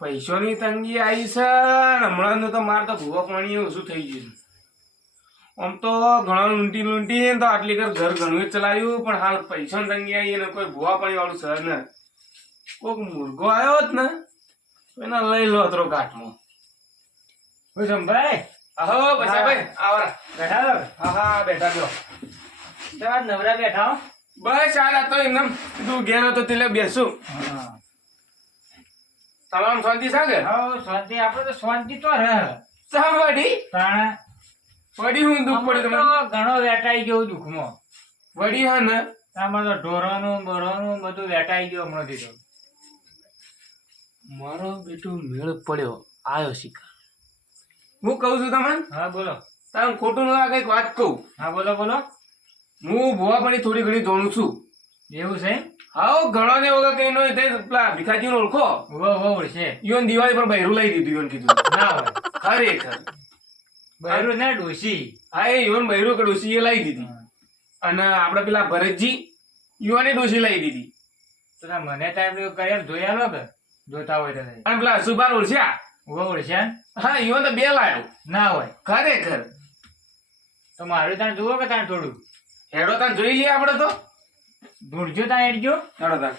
પૈસાની તંગી આવી છે ને હમણાં તો મારે તો ભૂવા પાણી ઓછું થઈ ગયું આમ તો ઘણા લૂંટી લૂંટી તો આટલી ઘર ઘર ઘણું ચલાવ્યું પણ હાલ પૈસાની તંગી આવી અને કોઈ ભૂવા પાણી વાળું સર ને કોઈક મુર્ગો આવ્યો જ ને એને લઈ લો અતરો ઘાટમાં ભાઈ આહો બચા ભાઈ આવરા બેઠા? હા હા બેઠા જો નવરા બેઠા હો? બસ આ તો એમનેમ તું ઘેર હતો એટલે બેસું. તમામ શાંતિ સાગે હા શાંતિ. આપણે તો શાંતિ તો રહે સા વડી તાણે વડી હું દુઃખ પડે તમને? ઘણો વેટાઈ ગયો દુઃખમાં. વડી હા ને? આમાં તો ઢોરોનું બોરોનું બધું વેટાઈ ગયો હમણાં તો. મારો બેટો મેળ પડ્યો. આવ્યો શિકાર. હું કહું છું તમને? હા બોલો. તમે ખોટું ના લાગે એક વાત કહું. હા બોલો બોલો. હું ભોવા પણ થોડી ઘણી જોણું છું. એવું છે હાઉ ઘણો ને વગર કઈ નો તે પેલા ભીખાજી ઓળખો? ઊભો ઊભો છે. યોન દિવાળી પર બૈરું લઈ દીધું ઈવન કીધું. ના હોય. ખરેખર. બૈરું ના ડોશી. હા એ ઈવન બૈરું કે ડોસી એ લઈ દીધી. અને આપણે પેલા ભરતજી યુવાને ડોસી લઈ દીધી. તો મને ટાઈમ કર્યા જોયા લો કે? જોતા હોય તો અને પેલા સુભાન ઓળખ્યા? ઊભો ઓળખ્યા? હા યોન તો બે લાયો. ના હોય. ખરેખર. તો મારું તાણ જુઓ કે તાણ થોડું? હેડો તાન જોઈ લઈએ આપણે તો. તાણ હેડજો. હેડો તાન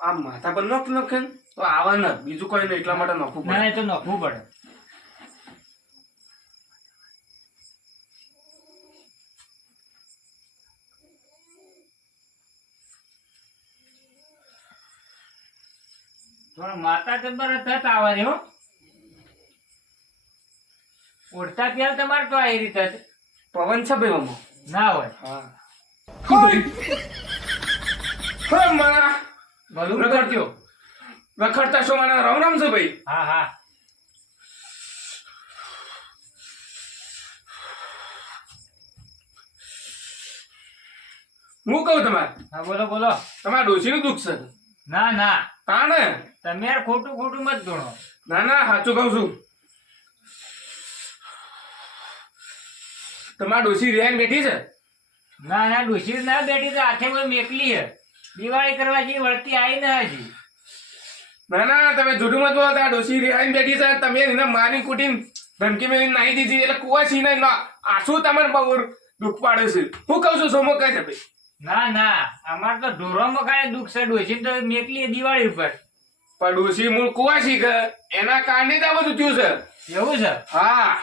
આ માથા પર નખ નખે તો આવા ન બીજું કોઈ નહીં એટલા માટે નખવું ના પડે. એ તો નખવું પડે. થોડા માતા જબર થતા આવા દે ઉડતા ત્યારે તમારે તો આવી રીતે પવન છે ભાઈ મમ્મો ના હોય. હા. મારા. ભલું રખડજો. રખડતા છો મારા. રામ રામ છે ભાઈ. હા હા. હું કહું તમારે? હા બોલો બોલો. તમારા ડોશીનું દુઃખ છે. ના ના. તાણે? તમે યાર ખોટું ખોટું મત ગણો. ના ના સાચું કહું છું. તમારા ડોશી રેન બેઠી છે? ના ના ડોસી ના બેઠી તો હાથે કોઈ મેકલી હે દિવાળી કરવા જેવી વળતી આવી ના હજી ના ના તમે જુઠું મત બોલો આ ડોશી રેન બેઠી છે તમે એને મારી કુટીને ધમકી મેલી નાહી દીધી એટલે કુવાસી ને આશું તમારે બહુ દુઃખ પાડે છે? હું કહું છું સોમો કહે છે ભાઈ. ના ના અમાર તો ઢોરોમાં કાંઈ દુઃખ છે ડોસી તો મેકલી દિવાળી ઉપર. પણ ડોશી મૂળ કુવાસી કે એના કારણે જ આ બધું થયું છે. એવું છે? હા.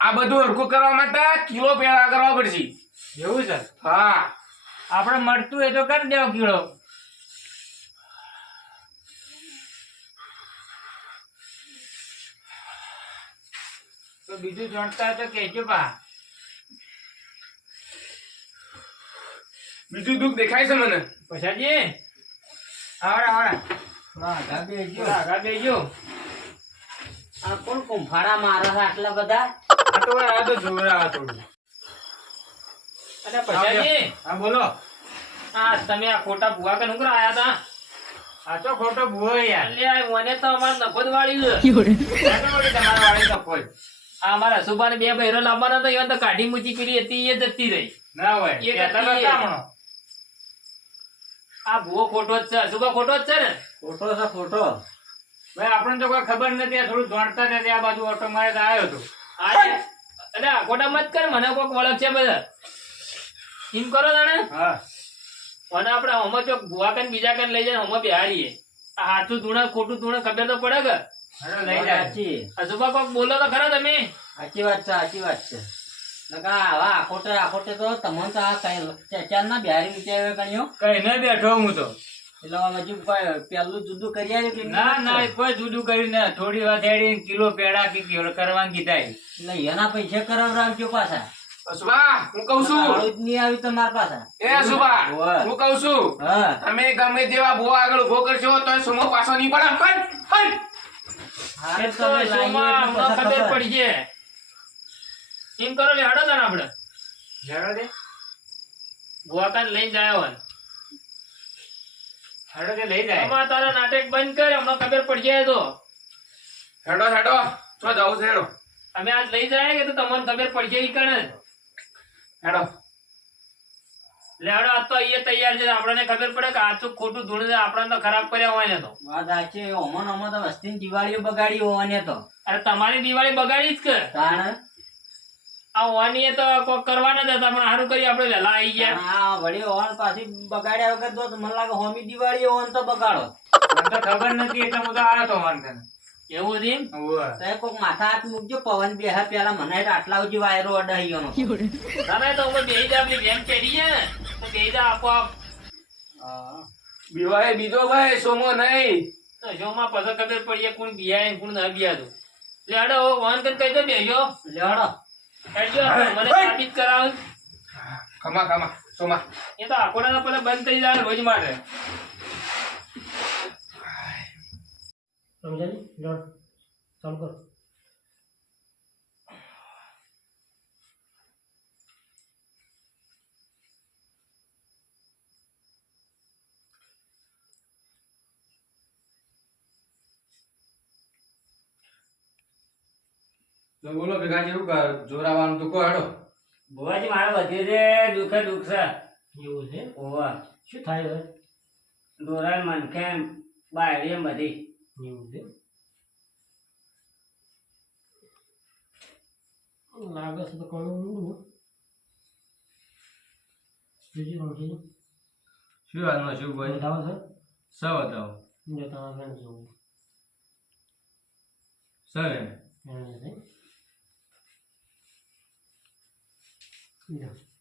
આ બધું હરખું કરવા માટે કિલો પેડા કરવા પડશે. એવું છે? હા. આપણે મળતું એ તો કરી દેવો કિલો. તો બીજું જાણતા તો કહેજો પા બીજું દુઃખ દેખાય છે મને? પછાજી? આવડા આવડા. વાઘા બેજો. આગળ બેજો. આ કોણ કુંભારા મારે છે આટલા બધા? આ તો આ તો પછાજી હા બોલો. આ તમે આ ખોટા ભુવા કે નુકરા આયા તા? આ તો ખોટો ભુવો યાર. એટલે મને તો અમાર નફત વાળી છે. આ તો વળી વાળી તો આ અમારા સુભાને બે બહેરો લાવવાના તો એવા તો કાઢી મૂચી કરી હતી એ જતી રહી. ના હોય એ. આ ભૂવો ખોટો જ છે સુભા ખોટો જ છે ને? ખોટો છે ખોટો. ભાઈ આપણને તો કોઈ ખબર નથી આ થોડું જાણતા નથી આ બાજુ ઓટો મારે આવ્યો હતો. આ ખોટા મત કર મને કોઈક ઓળખ છે બધા. એમ કરો તાણે હા. અને આપણે હોમો ચોક ભુવા કન બીજા કન લઈ જાય હોમો બિહારીએ આ હાથું ધૂણે ખોટું ધૂણે ખબર તો પડે કે? લઈ જાય. સાચી. આ કોક બોલો તો ખરા તમે. સાચી વાત છે સાચી વાત છે. નકા આવા આખોટે આખોટે તો તમને તો આ કઈ ચાર ના બિહારી નીચે કઈ ના બેઠો હું તો. એટલે હજુ કોઈ પેલું જુદું કરી આવ્યું કે ના ના કોઈ જુદું કર્યું ના. થોડી વાર હેડી કિલો પેડા કે કરવાનું કીધા એટલે એના પૈસા કરાવરાવજો પાછા. અસુભા હું કઉ છું. નહીં આવ્યું તમારા પાછા. એ અસુભા હું કઉ છું. તમે ગમે તેવા ભૂ આગળ ઊભો કરશો તો સુમો પાછો નહીં પડે. હટ હટ. ખબર. પડી છે. એમ કરો લે હડો તાને આપણે. હેડો દે. ભુવા કન લઈને જાય હોય હેડો કે લઈ જાય. અમાર તારા નાટક બંધ કર હમણાં ખબર પડી જાય તો. હેડો હેડો. તો જાવ છે હેડો. અમે આજ લઈ જાય કે તો તમને ખબર પડી જાય કણ? હેડો. લે હેડો આ તો અહીંયા તૈયાર છે. આપણને ખબર પડે કે આચું ખોટું ધૂળ આપણને તો ખરાબ કર્યા હોય ને તો. વાત સાચી ઓમન ઓમન તો વસ્તીની દિવાળીઓ બગાડી હોવાની તો. અરે તમારી દિવાળી બગાડી જ કે. તાણ? આ તો કોક કરવાના જ હતા પણ સારું કરી આપણે વહેલા આવી ગયા. હા વળી ઓન પાછી બગાડ્યા વગર તો મને લાગે હોમી દિવાળી ઓન તો બગાડો. મને તો ખબર નથી એટલે હું તો આવ્યો તો વાન કને એવું હતી? તો કોક માથા હાથ મૂકજો પવન બેહા પેલા મને આટલા ઉજી વાયરો અડાઈઓનો તમે તો અમે બેહી જા આપણી ગેમ ચડી છે ને તો બેહી જા આપો આપ બીવાય બીજો ભાઈ સોમો નહીં. તો શોમાં પછી ખબર પડી કોણ બિયાય કોણ ના બિયાતું લેડો વાન કન કઈ તો બેહ્યો હેડજો મને સાબિત કરાવ. ખમા ખમા સોમા. એ તો આખોડા પેલા બંધ થઈ જાય રોજ માટે. સમજાયું? ચાલુ કરો. તો બોલો ભેગા જેવું કર. જોરાવાનું તો કો હેડો. ભુવાજી મારા બધે છે દુઃખે દુઃખ છે. એવું છે? ઓવા શું થાય હવે? દોરાન મનખે બાયડી એમ બધી. એવું છે? લાગે છે તો કોણ ઊંડું. બીજી સમજી શું હાલમાં શું ભાઈ? બતાવો સર સ બતાવો? જો સર એમ એને છે જો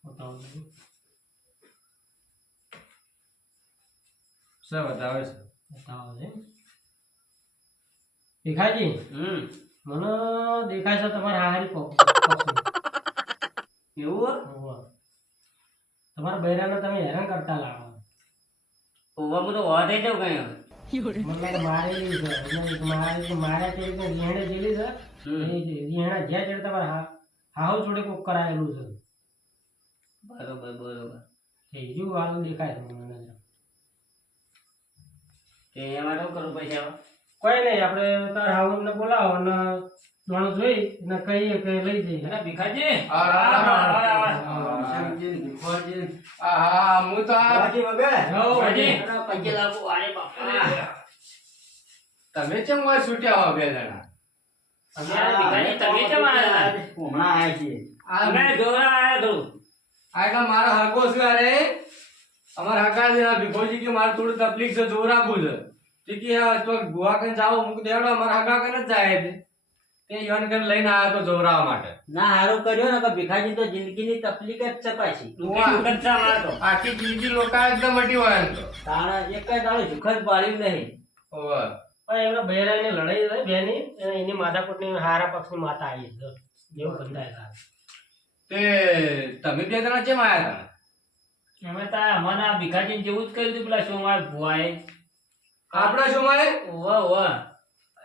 બતાવો બધું. બતાવે છે બતાવો છે? ભીખાજી હમ. મને દેખાય છે તમારે હારી પગ એવું તમારા બૈરાને તમે હેરાન કરતા લાવો. ઓવા હું તો થઈ જાઉં કઈ હવે. મારેલી છે. મારે મારે તે રીતે જેલી છે. એ જ્યાં જ્યાં તમારે હા હાવ જોડે કોક કરાયેલું છે. બરોબર બરોબર. થઈ ગયું વાળું દેખાય છે મને નજર. તે એમાં શું કરું પછી હવે કોઈ નહીં આપણે તાર ને બોલાવો અને માણસ જોઈ ને કહીએ કે લઈ જઈએ. અરે ભીખાજી? આ હા હું તો આ ભીખાજી, અરે પગે લાગુ અરે બાપા. તમે કેમ હોય છૂટ્યા હો બે જણા? અરે ભીખાજી, તમે કેમ આયા હમણાં આયા છીએ. અમે જોવા આયા તો. કે મારા હકો છે અરે. અમારા હકા છે ભીખોજી કે મારે થોડું તકલીફ છે જોર આપવું છે. ટીકી હા તો ગોવા કન જાવ મુક દેડો અમારા હકા કન જ જાય છે. તે યોન કન લઈને આવ્યો તો જોરાવા માટે. ના હારું કર્યો ને કે ભીખાજી તો જિંદગીની તકલીફ જ છે પાછી. તો. આખી જિંદગી લોકો એકદમ મટી હોય તો. તાણા એક જ દાડો દુઃખ જ પાડ્યું નહીં. ઓવે. પણ એમના બૈરાની લડાઈ થઈ બેની. એની માથાકૂટની હારા પક્ષની માતા આવી એવું બંધાય તે તમે બે જણા કેમ આયા હતા અમે તા અમારા ભીખાજી જેવું જ કર્યું હતું પેલા સોમવાર ભુવાએ. આપણા મળે ઓવા, ઓવા.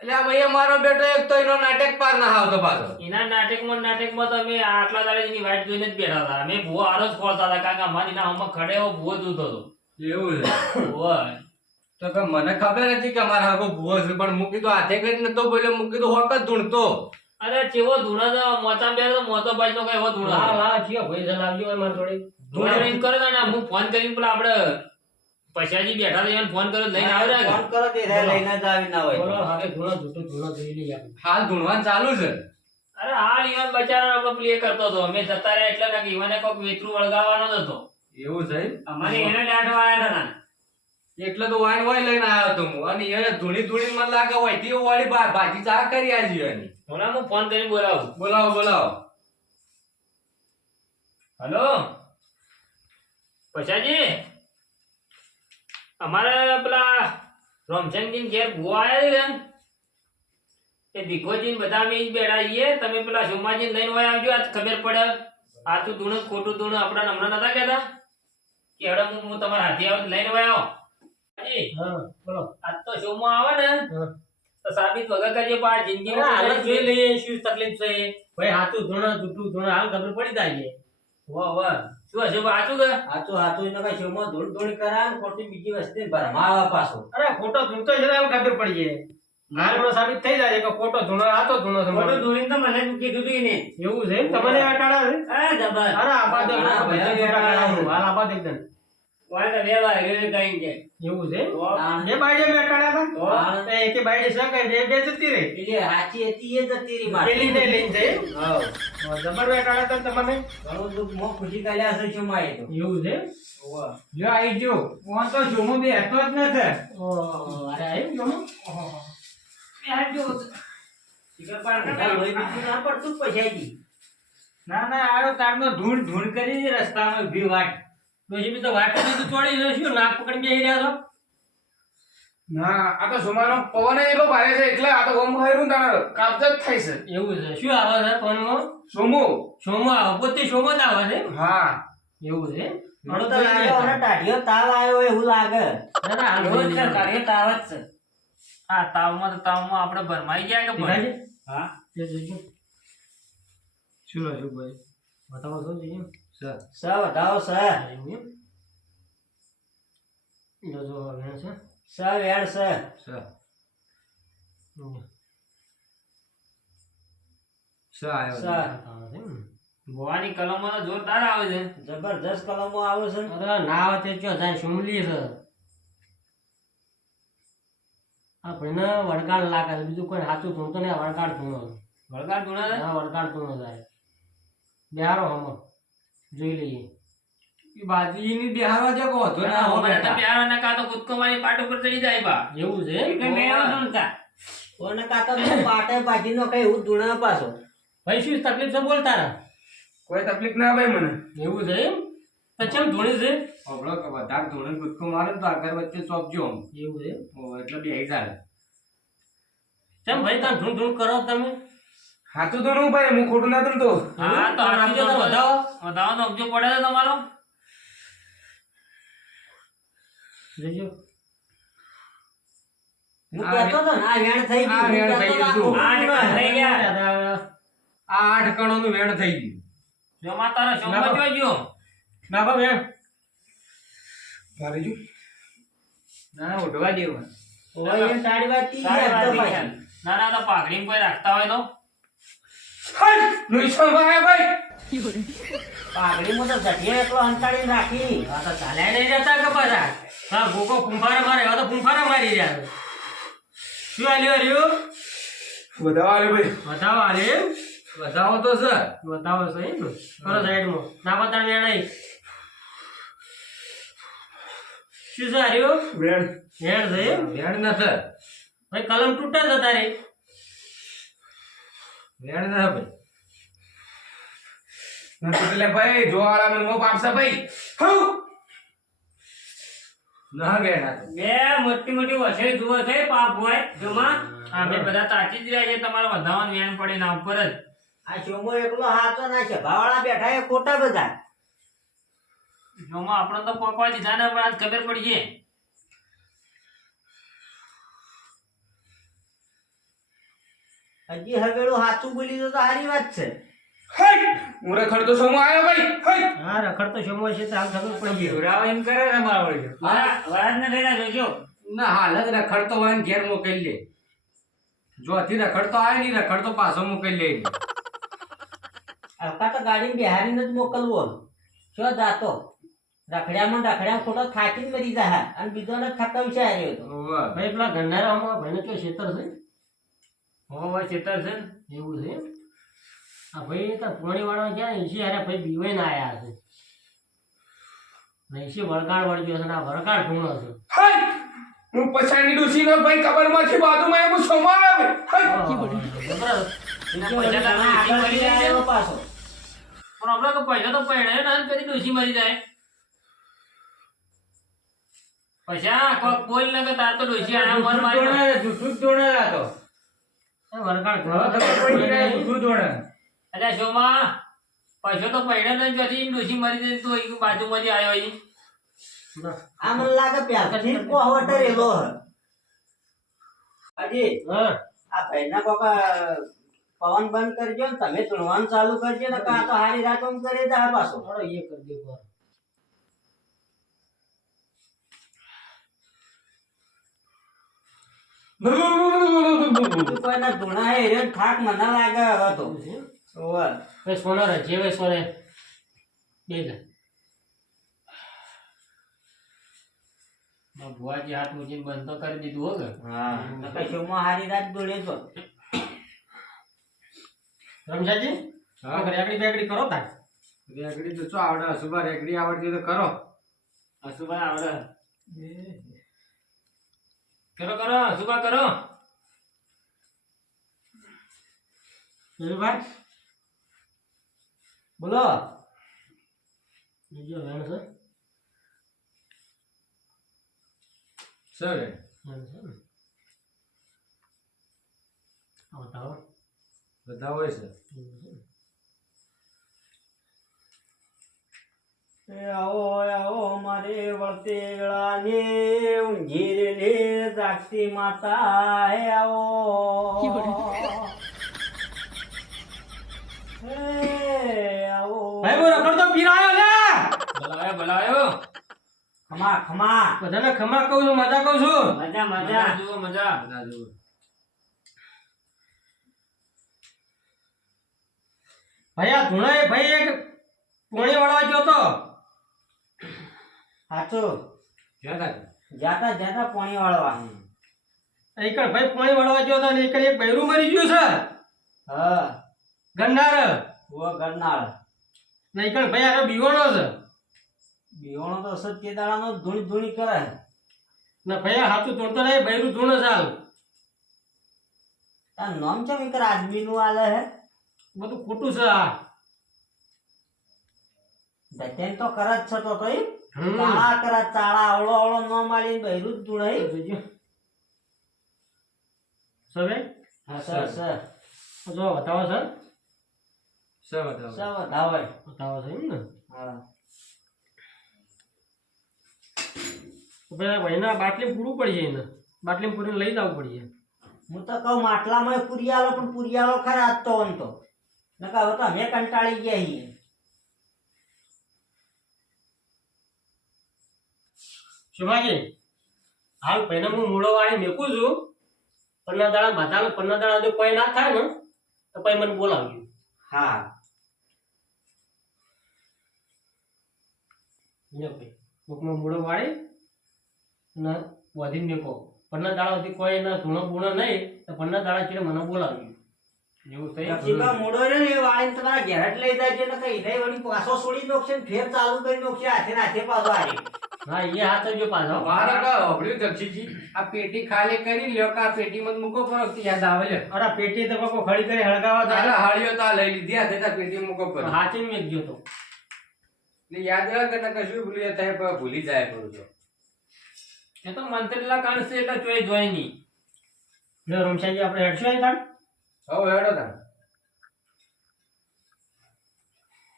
એટલે ભાઈ અમારો બેટો એક તો એનો નાટક પાર ના આવતો પાછો. એના નાટકમાં નાટકમાં તો અમે આટલા દાડે એની વાઈટ જોઈને જ બેઠા હતા. અમે ભૂવો આરો જ ખોલતા હતા કારણ કે અમારી ના હમણાં ખડે એવો ભૂવો જોતો હતો. એવું છે? ઓવા. તો કે મને ખબર હતી કે અમારા હાકો ભૂવો છે પણ મૂકી તો હાથે કરીને નતો બોલ્યો મૂકી તો હોક જ ધૂણતો. અરે જેવો ધૂણા તો મોચામાં બેઠો તો મોચો બાજનો કઈ એવો ધૂણા હા હા જીઓ ભાઈ જલ આવજો હોય મારી જોડે ધૂણા. રિંગ કરે ને હું ફોન કરીને પેલા આપણે પૈસાજી બેઠા હતા ફોન કર્યો લઈને આવ્યા ફોન કરો. તે રે લઈને જ આવી ના બોલો હવે ધૂણા જૂઠું ધૂણા જોઈ લઈ હાલ ધૂણવાનું ચાલુ છે. અરે હાલ ઈવન બચારા આપણે પ્લે કરતો હતો. અમે જતા રહ્યા એટલે ના કે ઈવને કોક વેતરું વળગાવવાનો જ હતો. એવું છે અમારે એને દાઢવા આવ્યા હતા એટલે તો વાઈન વાઈ લઈને આવ્યો તો હું. અને એને ધૂણી ધૂણી મને લાગે હોય તે વાળી ભાજી ચા કરી આજી એની. હમણાં હું ફોન કરીને બોલાવું બોલાવો બોલાવો. હલો? પછાજી અમારે પેલા રોમચંદજી ઘેર ભૂવા આવ્યા છે એ ભીખોજી બધા અમે બેઠા છીએ તમે પેલા સોમાજી લઈને હોય આવજો આજ ખબર પડે. આતું ધૂણું ખોટું ધૂણું આપણા હમણાં નતા કહેતા? કે હવે હું તમારા હાથી આવું લઈને હોય આવો. હાજી, બોલો. આજ તો શોમાં આવે ને. તો સાબિત વગર કરીએ પણ આ જિંદગીમાં જોઈ લઈએ શું તકલીફ છે. ભાઈ હાથું ધૂણો જૂઠું ધૂણો હાલ ખબર પડી જાય. વાહ વાહ. શું હશે વાંચું કે? હાચું હાચું. એને કઈ શોમાં ધૂળ ધૂળ કરા ખોટી બીજી વસ્તી ભરમાવા પાછો. અરે ખોટો ધૂણતો છે ને ખબર પડી જાય. હાલમાં સાબિત થઈ જાય કે ખોટો ધૂણો આતો ધૂણો ખોટું ધૂળીને તો મને કીધું તું એને. એવું છે તમને અટાડા છે અરે જબર. દે. હાલ દે તો બે વાર એ કઈ કે. એવું છે બે બાયડે મેં હતા? તો? એકે બાયડે શકે બે બે જતી રહી. એટલે હાચી હતી એ જતી રહી મારી. પેલી ને લઈને જઈ હા. જબર બે અટાડ્યા હતા તમને? ઘણું દુઃખ મોં ખુશી કાલ્યા હશે શું માં એ તો. એવું છે? જો આઈ જો હું તો જોમો બેઠો જ નથી ઓહો, અરે એમ ગમો? જો પાડ બધા લોહી બીજું ના પડતું પછાઈ ના ના આરો તારનો ધૂળ ધૂળ કરી રસ્તામાં ભી વાટ. ડોશી તો વાટે બધું તોડી જશું નાક પકડી બેસી રહ્યા છો? ના આ તો સુમાનો પવન એટલો ભારે છે એટલે આ તો ઓમ હાયરું તાણ કાબજ થાય છે. એવું છે. શું આવે છે ફોનમાં? સોમુ. સોમો આવે. પોતે સોમો જ આવે છે હા. એવું છે મને તો લાગે મને ટાઢિયો તાવ આવ્યો એવું લાગે. ના, ના, હાલ છે તાવ જ છે. આ તાવમાં તો તાવમાં આપણે ભરમાઈ ગયા કે દેખાય હા એ. શું રહ્યું ભાઈ? બતાવો છો જોઈએ. સ વધાવો સ એવું એમ? જો જો હવે છે. સ સર આવ્યો સ કલમો તો જોરદાર આવે છે. જબરદસ્ત કલમો આવે છે. અરે ના આવે તે ચો જાય સુમલી છે. આપણે વળગાડ લાગે બીજું કોઈ સાચું ધૂણતો નહીં વળગાડ ધૂણો વળગાડ ધૂણા છે? હા વળગાડ ધૂણો જાય બિહારો હમ જોઈ લઈએ. એ બાજુની બિહારવા જો કહો તો ના ના, હો અમારે તો બિહારવા ના કાતો કાં તો કૂદકો મારી પાટ ઉપર ચડી જાય બા. એવું છે? કઈ મેળો ધૂણતા. કોને કાતો પાટે પાટીનો કઈ હું ધૂણા પાછો. ભાઈ શું તકલીફ છે? બોલ તારા. કોઈ તકલીફ ના ભાઈ મને. એવું છે એમ? તો ચમ ધૂણી છે? ઓબળો કે વધારે ધોરણ કૂદકો મારે તો આગળ વચ્ચે સોંપજો. એવું છે ઓ, એટલે બે જાય. ચમ ભાઈ તમે ધૂણ ધૂણ કરો તમે? હાથું તો નું ભાઈ હું ખોટું ના તો. હા તો હાચું તો વધાવો. વધાવો. વધાવાનો અબજો પડે છે તમારો. જોજો. હું કહેતો તો આ વેણ થઈ ગયું. થઈ ગયું. આઠ થઈ ગયા. દાદા, આ આઠ કણોનું વેણ થઈ ગયું. જોમાં તારા ના, બા. જોજો ના એમ મારે ના ના ઉઠવા દેવું વાતી ના ના તો પાઘડીમાં કોઈ રાખતા હોય તો. ભાઈ પાઘડીમાં તો જઠિયા એકલો અંતાડી રાખી. આ તો ચાલ્યા નહીં જતા કે પાછા? હા ગોકો ફૂંફારા મારે આ તો ફૂંફારા મારી જાય છે. શું આલ્યો રહ્યો? વધાવા આલે ભાઈ. બતાવો આલે એમ વધાવો તો સર બતાવો છો એમ કરો સાઈડમાં. ના બતાડ વેણાઈ શું છે હાર્યો વેણ. વેણ છે વેણ સર ભાઈ કલમ તૂટે જ તારી. વેણ ના ભાઈ. ના તો એટલે ભાઈ જોવાળા મને મોપ આપશે ભાઈ. હઉ. ના વેણ બે મોટી મોટી વસે જુઓ છે પાપ હોય જોમાં. અમે બધા તાચી જ રહ્યા છે. તમારે વધાવાનું વેન પડે ના ઉપર જ. આ શોમો એકલો હાથો ના છે. બેઠા એ ખોટા બધા. જોમાં આપણે તો પોકવા દીધા ને પણ આજ ખબર પડી છે. હજી હવેળું સાચું બોલી તો તો સારી વાત છે. હું રખડતો સમો આવ્યો ભાઈ હાય હા રખડતો શોમો છે તો હાલ ખબર પડી જીવરાવ એમ કરે ને મારા વળી. વરાજ ને લઈને જોજો. ના હાલ જ રખડતો હોય ને ઘેર મોકલી લે. જો અથી રખડતો આવે નહીં રખડતો પાછો મોકલી લે. હલકા તો ગાડી બિહારીને જ મોકલવો શું જાતો. રખડ્યામાં રખડ્યા ખોટો થાકીને મરી જાય અને બીજોને થકાવી છે. ભાઈ પેલા ગન્નારામાં ભાઈને કયો ખેતર છે. ભાઈ ચેતર છે ને એવું છે આ ભાઈ તો પોણી વાળો ગયા ને એસી હારે ભાઈ બીવાઈ ના આયા છે. ને એસી વળગાડ વળગ્યો છે ને આ વળગાડ ધૂણો છે. હું પછાડી ડૂસી નો ભાઈ કબરમાંથી બાજુમાં એવું સોમો આવ્યો ભાઈ હાય જબરદસ્ત. બીજો પૈસા ઘણા લાગે, આગળ મરી થી જાય. આવ્યો પાછો. પણ આપણે તો પૈસા તો પડે ને કદી ડોસી મરી જાય. પૈસા કોક બોલ ને કે તાર તો ડોસી આના મન મારી જૂઠું જ દોડે તો. એ શોમાં પૈસો તો પડે ને જતી ડોસી મરી જાય તો જ આવ્યો અહીં આ મને લાગે પહેલાથી જ કોહવટ રેલો હે. હજી આ ભાઈના કોક પવન બંધ કરજો ને તમે ધૂણવાનું ચાલુ કરજો ને કાં તો હારી રાત આમ કરી દે પાછો. થોડો એ કરી દે ઉપર. તું કોઈના ધૂણા હે એરિયો થાક મને લાગે હવે તો. ઓવે. ભાઈ સોનો રે જે ભાઈ સોને. બે લે માં ભુવાજી હાથ મૂકીને બંધ તો કરી દીધું હો કે. હા નકર શોમાં હારી રાત દોડે તો. રમજાજી હા. રેકડી બેકડી કરો તાર. રેગડી તો શું આવડે અશુભા રેકડી આવડતી તો કરો. અશુભા આવડે. કરો કરો અશુભા કરો. ભાઈ બોલો. બીજો વેણ છે. સર. બતાવો. હોય છે આવો આવો મારે વળતે વેળાને ઊંઘી ને જાગતી માતા હે આવો. આવો ભાઈ બોલો કરતો પીરાયો લે બોલાયો બોલાયો. ખમા ખમા. બધાને ખમા કહું છું મજા કહું છું. મજા મજા. મજા જુઓ મજા. બધા જુઓ. ભાઈ આ ભાઈ એક પોણી વાળવા ગયો તો. સાચું. જાતા જાતા પાણી વાળવા. એકણ ભાઈ પોણી વાળવા ગયો તો ને એકણ એક બૈરું મરી ગયું છે. હા. ગંડાર ઓ ગરનાળ. ને એકડ ભાઈ આરો બીવાણો છે. બિહોણો તો સત્ય દાડાનો ધૂણી ધૂણી કરે. ને ભાઈ હાથું તોડતો નહીં બૈરું ધૂણો ચાલ તાર નામ છે એક આદમી નું આલે હે? બધું ખોટું છે આ. દત્યાન તો કરે જ છે તો તો ચાળા કરે ચાળા આવળો આવળો ન મારી બૈરું જ ધૂણાઈ જોજો. સવે હા સર સર. જો બતાવો સર. બતાવો. સર બતાવો. છે એમ ને? હા. ભાઈના બાટલી પૂરું પડી એને બાટલી પૂરીને લઈ જવું પડી હું તો કહું માટલામાં પૂરી આલો પણ પૂરી આલો ખરા તો તો. નકા હવે તો અમે કંટાળી ગયા છીએ. શિવાજી હાલ પહેલા હું મૂળો વાળી મેકું છું. પન્ના દાડા બધાને પન્ના દાડા જો કોઈ ના થાય ને તો પછી મને બોલાવજો. હા. લ્યો મૂળો વાળી ને વધી મેકો. પન્ના દાડા સુધી કોઈ એના ધૂણો બૂણો નહીં તો પન્ના દાડા ચીડે મને બોલાવજો. એવું થઈ મોડો રે એ વાળીને તમારા ઘેર જ લઈ જાય ને કઈ નહીં વળી પાછો છોડી નોખશે ફેર ચાલુ કરી નોખશે હાથે હાથે પાછો આવી હા એ હાથ જો પાછો. મારા કા હોબળ્યું જક્ષીજી આ પેટી ખાલી કરી લ્યો કે આ પેટીમાં મૂકો પર યાદ આવે લે અરે પેટી તો બકો ખડી કરી હળગાવા તારા અરે હાળીઓ તો લઈ લીધી આ દેતા પેટી મૂકો પર મેં ગયો તો. ને યાદ રાખ કે કશું ભૂલી જાય પર ભૂલી જાય કરું તો. એ તો મંત્રીલા કાણસે એટલે ચોય જોઈ નહીં. લે રમશાજી આપણે હેડશું આઈ તાણ? હો હેડો તા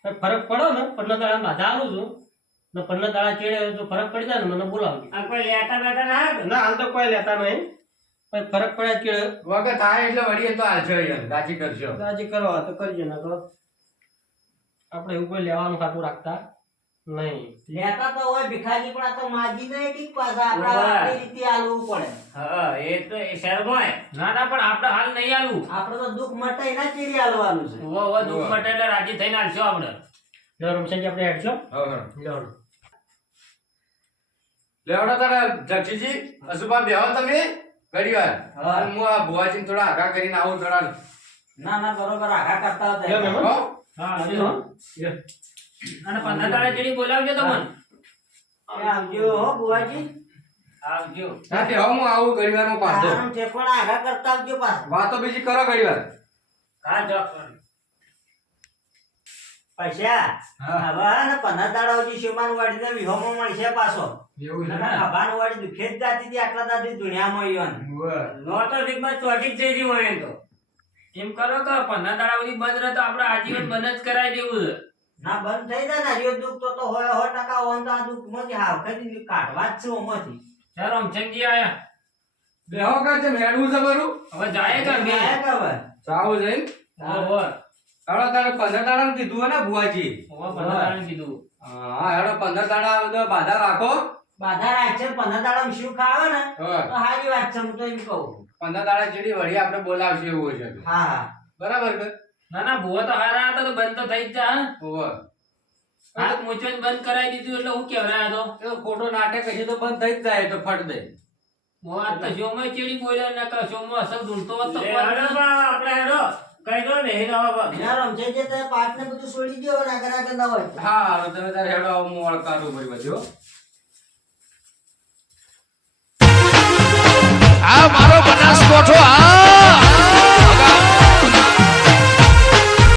ફરક પડો ને? પન્ના તો આમ આવું છું. ને પન્ના દાડા ચેડે જો ફરક પડી જાય ને મને બોલાવજો. આ કોઈ લેતા બેટા ના આવે? ના હાલ તો કોઈ લેતા નહીં. પણ ફરક પડે ચેડે? વગર થાય એટલે વળીએ તો હાલશે યાર દાચી કરશો રાજી કરવા તો કરજો ને તો. આપણે એવું કોઈ લેવાનું ખાતું રાખતા નહીં. લેતા તો હોય ભિખારી પણ આ તો માજી નહીં ઠીક પાછા આપણા. આપણી રીતે આલવું પડે. હા એ તો એ શરમાય. ના ના પણ આપણે હાલ નહીં આલું આપણે તો દુઃખ મટે ના ચીડી આલવાનું છે. વો વો દુઃખ મટે એટલે રાજી થઈને આલશો આપણે. લે રમશાજી આપણે હેડશો? હા હા. લો. લેવડો તારા જક્ષીજી અશુભા બેહો તમે. ઘડી વાર. હા. અને હું આ ભુવાજીને થોડા આગા કરીને આવું થોડા ના ના બરોબર આઘા કરતા લે હતા. હો? હા હો. અને પંદર દાડા ચેડી બોલાવજો તમને આવજો હો બુવાજી આવજો. હા તે હું આવું ઘડી વારમાં પાછો. તારું ઠેકોણા આઘા કરતા આવજો પાછા. વાતો બીજી કરો ઘડી વાર. હા જો પૈસા? હવે પંદર દાડા સુધી શિવમાન વાડીને વિહોમાં મળશે પાછો. એવું છે નકર ખભાન વાડી દુખે જ જાતી હતી આટલા દાદી દુનિયામાં ઈવન ઉવ્વ. નો. ચોટી જ જઈ હોય તો. એમ કરો કે પંદર દાડા સુધી બંધ રહે તો આપણે આજીવન બંધ જ કરાવી દેવું છે. ના બંધ થઈ જાય ને હજુ દુઃખ તો તો હોય સો ટકા હોય તો આ દુઃખમાંથી હાવખેથી કાઢવા જ છે ઓમાંથી ચાલો આયા. બેહો કર છે મેળવું છે બરું હવે જાય કે બે કે હવે? સાવું છે એમ? હેડો તારે પંદર દાડા કીધું હે ને ભુવાજી. પંદર દાડા કીધું. હા હેડો પંદર દાડા બધો બાધા રાખો. બાધા રાખશે ને પંદર દાડા શું ખાવે ને? તો સારી વાત છે હું તો એમ કહું. પંદર દાડા જેડી વળી આપણે બોલાવશે એવું છે હા હા. બરાબર કે? ના ના ભુવા તો હારા હતા તો બંધ તો થઈ જ જા હા. હોવે. હાથ મૂંચો બંધ કરાવી દીધું એટલે હું કેવરાયો તો? તો ખોટો નાટક હશે તો બંધ થઈ જ જાય તો ફટ દે. હું આ તો જોમાં ચેડી બોલ્યા ને કા જોમાં અસર ઢૂંઢતો હતો આપણે હેડો. કઈ કરો ને હેડો બા. ના રમશે જે તે પાટ ને બધું છોડી દો હવે આગળ આગળ ના હોય હા હવે તમે તારે હેડો આવો હું વળકારું ભરી બધું હો. આ મારો બનાસકોઠો આ